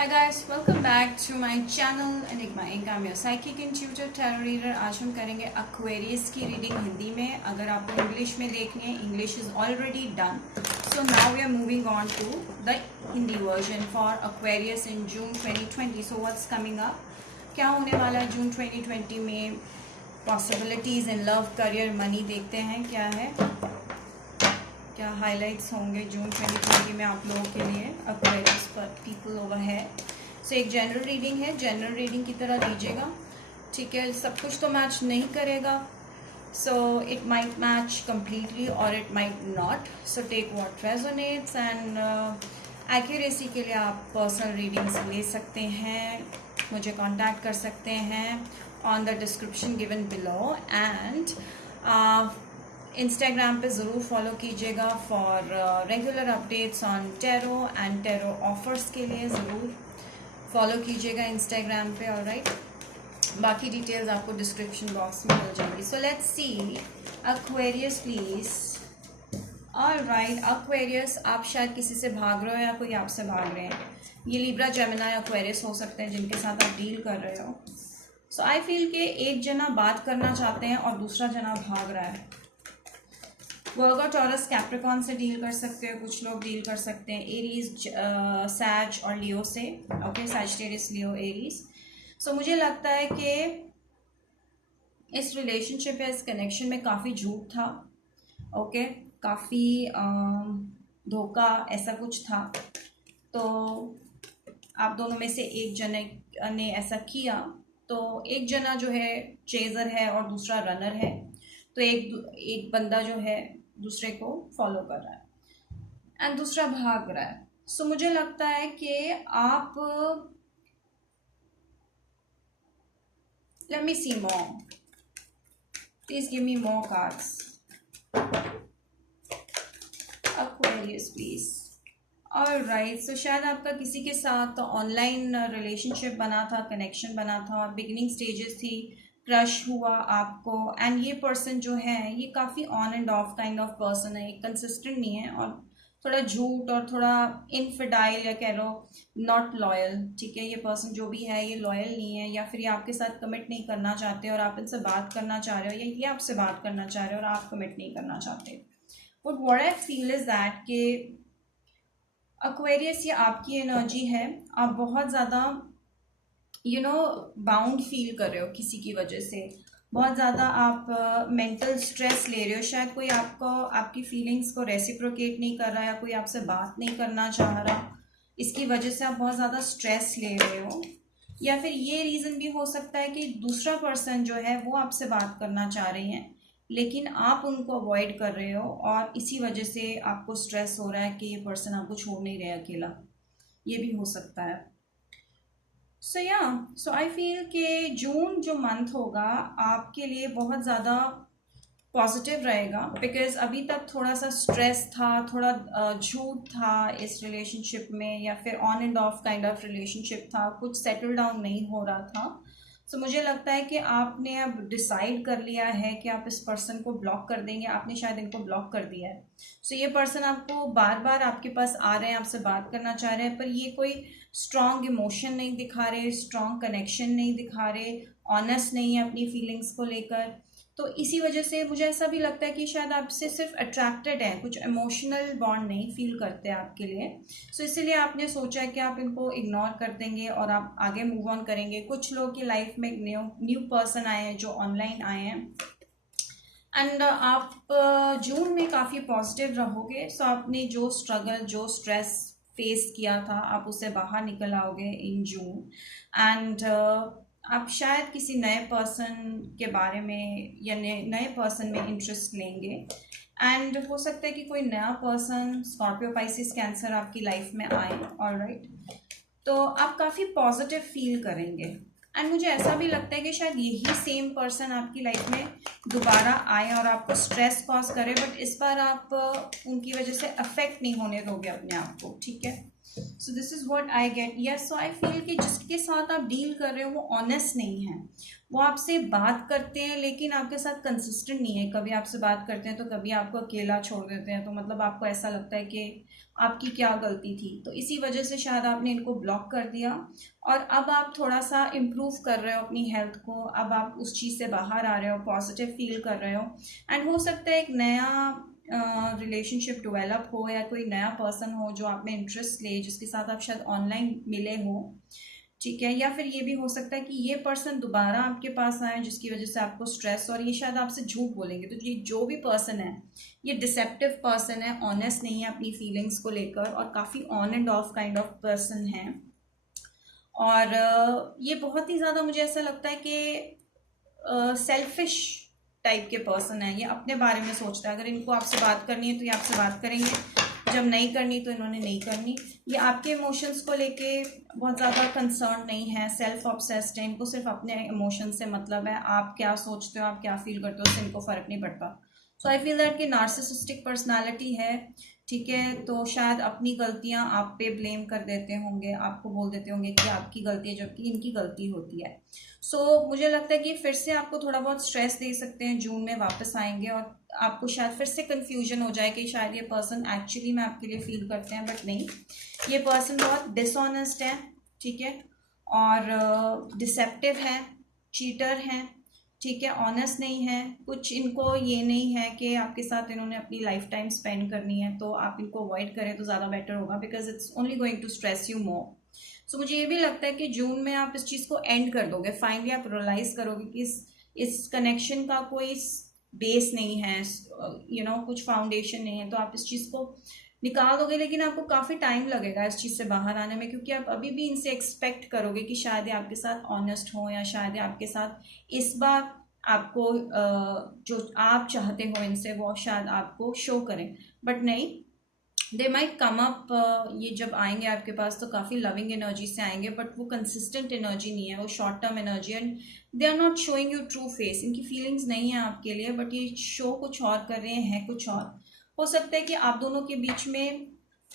Hi guys, welcome back to my channel Enigma Inc. I'm your psychic and tutor tarot reader. आज हम करेंगे Aquarius की reading Hindi में. अगर आपको इंग्लिश में देखनी है, English is already done. So now we are moving on to the Hindi version for Aquarius in June 2020. So what's coming up? क्या होने वाला है जून 2020 में? Possibilities in love, career, money देखते हैं क्या है. क्या हाइलाइट्स होंगे जून 2020 में आप लोगों के लिए Aquarius पर पीपल ओवर है. सो एक जनरल रीडिंग है, जनरल रीडिंग की तरह लीजिएगा, ठीक है. सब कुछ तो मैच नहीं करेगा, so it might match completely और it might not. So take what resonates and accuracy के लिए आप पर्सनल रीडिंग्स ले सकते हैं. मुझे कांटेक्ट कर सकते हैं on the description given below. And Instagram पे ज़रूर फॉलो कीजिएगा for regular updates on tarot and tarot offers के लिए ज़रूर फॉलो कीजिएगा इंस्टाग्राम पे. ऑलराइट, बाकी डिटेल्स आपको डिस्क्रिप्शन बॉक्स में मिल जाएगी. So let's see Aquarius please. Alright Aquarius, आप शायद किसी से भाग रहे हो या कोई आपसे भाग रहे हैं. ये लिब्रा, जेमिनी, एक्वेरियस हो सकते हैं जिनके साथ आप डील कर रहे हो. सो आई फील कि एक जना बात करना चाहते हैं और दूसरा जना भाग रहा है. वर्गो, टॉरस, कैप्रिकॉन से डील कर सकते हो, कुछ लोग डील कर सकते हैं एरीज, सैज और लियो से. ओके, सैजिटेरियस, लियो, एरीज. सो मुझे लगता है कि इस रिलेशनशिप या इस कनेक्शन में काफ़ी झूठ था. ओके, काफ़ी धोखा ऐसा कुछ था. तो आप दोनों में से एक जने ने ऐसा किया. तो एक जना जो है चेजर है और दूसरा रनर है. तो एक बंदा जो है दूसरे को फॉलो कर रहा है एंड दूसरा भाग रहा है. सो मुझे लगता है कि आप let me see more, please give me more cards. Aquarius please. Alright, so शायद आपका किसी के साथ ऑनलाइन रिलेशनशिप बना था, कनेक्शन बना था और बिगिनिंग स्टेजेस थी, क्रश हुआ आपको. एंड ये पर्सन जो है ये काफ़ी on end of kind of person है, कंसिस्टेंट नहीं है और थोड़ा झूठ और थोड़ा इनफिडाइल या कह लो नॉट लॉयल. ठीक है, ये पर्सन जो भी है ये लॉयल नहीं है, या फिर ये आपके साथ कमिट नहीं करना चाहते और आप इनसे बात करना चाह रहे हो, या ये आपसे बात करना चाह रहे हो और आप कमिट नहीं करना चाहते. But what I feel is that कि एक्वेरियस ये आपकी एनर्जी है. आप बहुत ज़्यादा बाउंड फील कर रहे हो किसी की वजह से. बहुत ज़्यादा आप मेंटल स्ट्रेस ले रहे हो. शायद कोई आपको आपकी फीलिंग्स को रेसिप्रोकेट नहीं कर रहा या कोई आपसे बात नहीं करना चाह रहा. इसकी वजह से आप बहुत ज़्यादा स्ट्रेस ले रहे हो. या फिर ये रीज़न भी हो सकता है कि दूसरा पर्सन जो है वो आपसे बात करना चाह रहे हैं लेकिन आप उनको अवॉइड कर रहे हो और इसी वजह से आपको स्ट्रेस हो रहा है कि ये पर्सन आपको छोड़ नहीं रहे अकेला. ये भी हो सकता है. सो आई फील कि जून जो मंथ होगा आपके लिए बहुत ज़्यादा पॉजिटिव रहेगा. बिकॉज अभी तक थोड़ा सा स्ट्रेस था, थोड़ा झूठ था इस रिलेशनशिप में, या फिर on end of kind of relationship था, कुछ सेटल डाउन नहीं हो रहा था. सो मुझे लगता है कि आपने अब डिसाइड कर लिया है कि आप इस पर्सन को ब्लॉक कर देंगे. आपने शायद इनको ब्लॉक कर दिया है. सो ये पर्सन आपको बार बार आपके पास आ रहे हैं, आपसे बात करना चाह रहे हैं, पर ये कोई स्ट्रॉन्ग इमोशन नहीं दिखा रहे, स्ट्रॉन्ग कनेक्शन नहीं दिखा रहे, ऑनेस्ट नहीं है अपनी फीलिंग्स को लेकर. तो इसी वजह से मुझे ऐसा भी लगता है कि शायद आपसे सिर्फ अट्रैक्टेड है, कुछ इमोशनल बॉन्ड नहीं फील करते आपके लिए. सो इसीलिए आपने सोचा कि आप इनको इग्नोर कर देंगे और आप आगे मूव ऑन करेंगे. कुछ लोग की लाइफ में न्यू पर्सन आए हैं जो ऑनलाइन आए हैं एंड आप जून में काफ़ी पॉजिटिव रहोगे. सो आपने जो स्ट्रगल, जो स्ट्रेस फेस किया था, आप उससे बाहर निकल आओगे इन जून. एंड आप शायद किसी नए पर्सन के बारे में या नए पर्सन में इंटरेस्ट लेंगे. एंड हो सकता है कि कोई नया पर्सन स्कॉर्पियो, पाइसिस, कैंसर आपकी लाइफ में आए. ऑलराइट, तो आप काफ़ी पॉजिटिव फील करेंगे. एंड मुझे ऐसा भी लगता है कि शायद यही सेम पर्सन आपकी लाइफ में दोबारा आए और आपको स्ट्रेस कॉज करे, बट इस बार आप उनकी वजह से अफेक्ट नहीं होने दोगे अपने आप को. ठीक है, so so this is what I get. Yes, so I feel कि जिसके साथ आप डील कर रहे हो वो ऑनेस्ट नहीं है। वो आपसे बात करते हैं लेकिन आपके साथ कंसिस्टेंट नहीं है। कभी आपसे बात करते हैं तो कभी आपको अकेला छोड़ देते हैं, तो मतलब आपको ऐसा लगता है कि आपकी क्या गलती थी। तो इसी वजह से शायद आपने इनको ब्लॉक कर दिया और अब आप थोड़ा सा इम्प्रूव कर रहे हो अपनी हेल्थ को। अब आप उस चीज़ से बाहर आ रहे हो, पॉजिटिव फील कर रहे हो, एंड हो सकता है एक नया रिलेशनशिप डेवलप हो या कोई नया पर्सन हो जो आप में इंटरेस्ट ले, जिसके साथ आप शायद ऑनलाइन मिले हो, ठीक है। या फिर ये भी हो सकता है कि ये पर्सन दोबारा आपके पास आए जिसकी वजह से आपको स्ट्रेस, और ये शायद आपसे झूठ बोलेंगे। तो ये जो भी पर्सन है ये डिसेप्टिव पर्सन है, ऑनेस्ट नहीं है अपनी फीलिंग्स को लेकर, और काफ़ी on end of kind of person है। और ये बहुत ही ज़्यादा मुझे ऐसा लगता है कि सेल्फिश टाइप के पर्सन है। ये अपने बारे में सोचता है। अगर इनको आपसे बात करनी है तो ये आपसे बात करेंगे, जब नहीं करनी तो इन्होंने नहीं करनी। ये आपके इमोशंस को लेके बहुत ज़्यादा कंसर्न नहीं है, सेल्फ ऑब्सेस्ड है। इनको सिर्फ अपने इमोशन से मतलब है। आप क्या सोचते हो, आप क्या फील करते हो, उससे इनको फ़र्क नहीं पड़ता। सो आई फील दैट कि नार्सिसिस्टिक पर्सनालिटी है, ठीक है। तो शायद अपनी गलतियां आप पे ब्लेम कर देते होंगे, आपको बोल देते होंगे कि आपकी गलती है जबकि इनकी गलती होती है। सो मुझे लगता है कि फिर से आपको थोड़ा बहुत स्ट्रेस दे सकते हैं। जून में वापस आएंगे और आपको शायद फिर से कंफ्यूजन हो जाए कि शायद ये पर्सन एक्चुअली में आपके लिए फील करते हैं, बट नहीं, ये पर्सन बहुत डिसऑनेस्ट है, ठीक है, और डिसेप्टिव है, चीटर है, ठीक है, ऑनेस्ट नहीं है। कुछ इनको ये नहीं है कि आपके साथ इन्होंने अपनी लाइफ टाइम स्पेंड करनी है, तो आप इनको अवॉइड करें तो ज़्यादा बेटर होगा, because it's only going to stress you more. So मुझे ये भी लगता है कि जून में आप इस चीज़ को एंड कर दोगे। फाइनली आप रियलाइज करोगे कि इस कनेक्शन का कोई बेस नहीं है, कुछ फाउंडेशन नहीं है, तो आप इस चीज़ को निकाल दोगे। लेकिन आपको काफ़ी टाइम लगेगा इस चीज़ से बाहर आने में, क्योंकि आप अभी भी इनसे एक्सपेक्ट करोगे कि शायद ये आपके साथ ऑनेस्ट हो, या शायद ये आपके साथ इस बार आपको जो आप चाहते हो इनसे वो शायद आपको शो करें, बट नहीं, दे माइट कम अप। ये जब आएंगे आपके पास तो काफ़ी लविंग एनर्जी से आएंगे, बट वो कंसिस्टेंट एनर्जी नहीं है, वो short term energy, and they are not showing you true face. इनकी फीलिंग्स नहीं है आपके लिए, बट ये शो कुछ और कर रहे हैं, कुछ और। हो सकता है कि आप दोनों के बीच में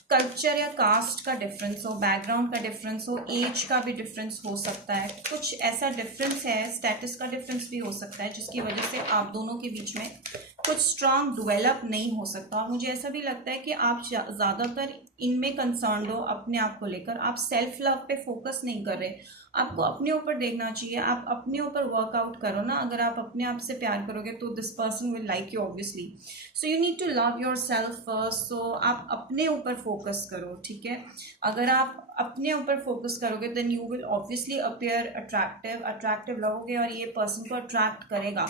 कल्चर या कास्ट का डिफरेंस हो, बैकग्राउंड का डिफरेंस हो, एज का भी डिफरेंस हो सकता है, कुछ ऐसा डिफरेंस है, स्टेटस का डिफरेंस भी हो सकता है, जिसकी वजह से आप दोनों के बीच में कुछ स्ट्रांग डेवलप नहीं हो सकता। और मुझे ऐसा भी लगता है कि आप ज़्यादातर इनमें कंसर्न हो अपने आप को लेकर, आप सेल्फ लव पे फोकस नहीं कर रहे। आपको अपने ऊपर देखना चाहिए, आप अपने ऊपर वर्कआउट करो ना। अगर आप अपने आप से प्यार करोगे तो this person will like you obviously. So you need to love yourself first. So आप अपने ऊपर फोकस करो, ठीक है। अगर आप अपने ऊपर फोकस करोगे then you will obviously appear attractive लगोगे, और ये पर्सन को अट्रैक्ट करेगा।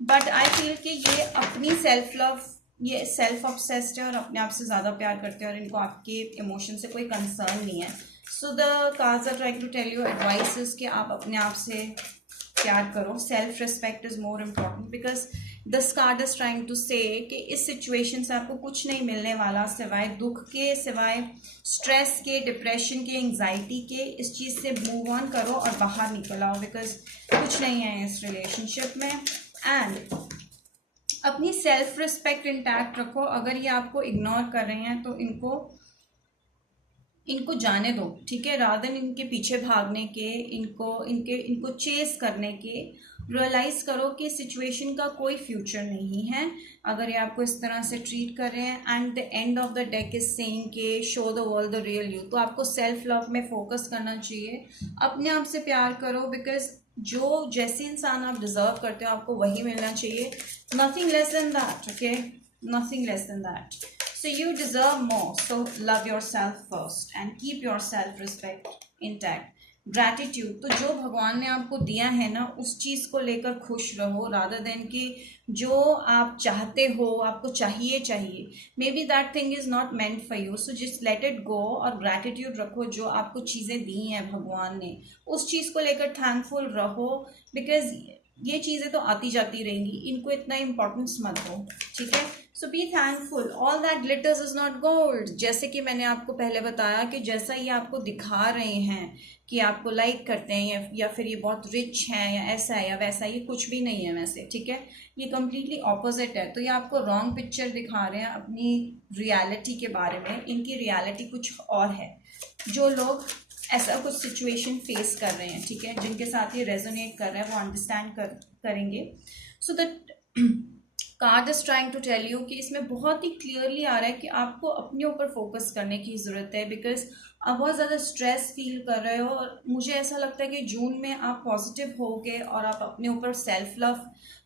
बट आई फील कि ये अपनी सेल्फ लव, ये सेल्फ ऑब्सेस्ड है और अपने आप से ज़्यादा प्यार करते हैं, और इनको आपके इमोशन से कोई कंसर्न नहीं है। So the cards are trying to tell you advices कि आप अपने आप से प्यार करो। Self respect is more important, because this card is trying to say कि इस सिचुएशन से आपको कुछ नहीं मिलने वाला सिवाय दुख के, सिवाय स्ट्रेस के, डिप्रेशन के, एंग्जाइटी के। इस चीज़ से मूव ऑन करो और बाहर निकल आओ, बिकॉज कुछ नहीं है इस रिलेशनशिप में। एंड अपनी सेल्फ रिस्पेक्ट इंटैक्ट रखो। अगर ये आपको इग्नोर कर रहे हैं तो इनको जाने दो, ठीक है, रादर इनके पीछे भागने के, इनको चेस करने के। रियलाइज करो कि सिचुएशन का कोई फ्यूचर नहीं है अगर ये आपको इस तरह से ट्रीट कर रहे हैं। And the end of the deck is saying के show the world the real you. तो आपको सेल्फ लव में फोकस करना चाहिए, अपने आप से प्यार करो, बिकॉज जो जैसे इंसान आप डिजर्व करते हो आपको वही मिलना चाहिए, nothing less than that, okay, nothing less than that. So you deserve more. So love yourself first and keep your self respect intact. Gratitude, तो जो भगवान ने आपको दिया है ना उस चीज़ को लेकर खुश रहो, rather than कि जो आप चाहते हो, आपको चाहिए, may be that thing is not meant for you. So just let it go और ग्रैटिट्यूड रखो। जो आपको चीज़ें दी हैं भगवान ने, उस चीज़ को लेकर थैंकफुल रहो, बिकॉज ये चीज़ें तो आती जाती रहेंगी, इनको इतना इम्पोर्टेंस मत दो, ठीक है। So be thankful. All that glitters is not gold. जैसे कि मैंने आपको पहले बताया कि जैसा ये आपको दिखा रहे हैं कि आपको लाइक करते हैं या फिर ये बहुत रिच हैं या ऐसा है या वैसा, ये कुछ भी नहीं है वैसे, ठीक है, ये कम्प्लीटली ऑपोजिट है। तो ये आपको रॉन्ग पिक्चर दिखा रहे हैं अपनी रियलिटी के बारे में, इनकी रियलिटी कुछ और है। जो लोग ऐसा कुछ सिचुएशन फेस कर रहे हैं, ठीक है, जिनके साथ ये रेजोनेट कर रहे हैं वो अंडरस्टैंड करेंगे. So that card is trying to tell you कि इसमें बहुत ही क्लियरली आ रहा है कि आपको अपने ऊपर फोकस करने की ज़रूरत है, बिकॉज आप बहुत ज़्यादा स्ट्रेस फील कर रहे हो. और मुझे ऐसा लगता है कि जून में आप पॉजिटिव होगे और आप अपने ऊपर सेल्फ लव,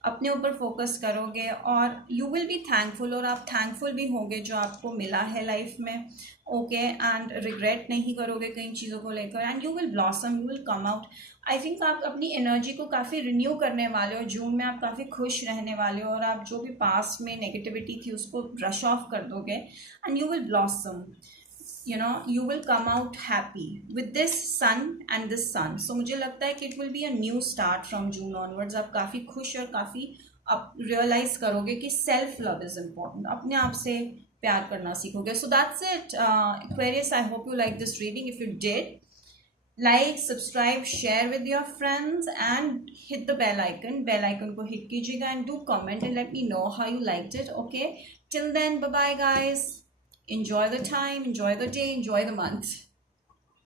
अपने ऊपर फोकस करोगे और यू विल बी थैंकफुल, और आप थैंकफुल भी होगे जो आपको मिला है लाइफ में. ओके, एंड रिग्रेट नहीं करोगे कई चीज़ों को लेकर, and you will blossom, you will come out. I think आप अपनी एनर्जी को काफ़ी रिन्यू करने वाले हो जून में. आप काफ़ी खुश रहने वाले हो और आप जो भी पास्ट में नेगेटिविटी थी उसको ब्रश ऑफ कर दोगे, and you will blossom. you know, you will come out happy with this sun and this sun. So मुझे लगता है कि it will be a new start from June onwards. आप काफ़ी खुश और काफ़ी आप रियलाइज करोगे कि सेल्फ लव इज इम्पॉर्टेंट, अपने आप से प्यार करना सीखोगे. So that's it Aquarius. I hope you like this reading. If you did, like, subscribe, share with your friends and hit the bell icon. Bell icon को hit कीजिएगा and do comment and let me know how you liked it. Okay, till then, bye bye guys. Enjoy the time, enjoy the day, enjoy the month.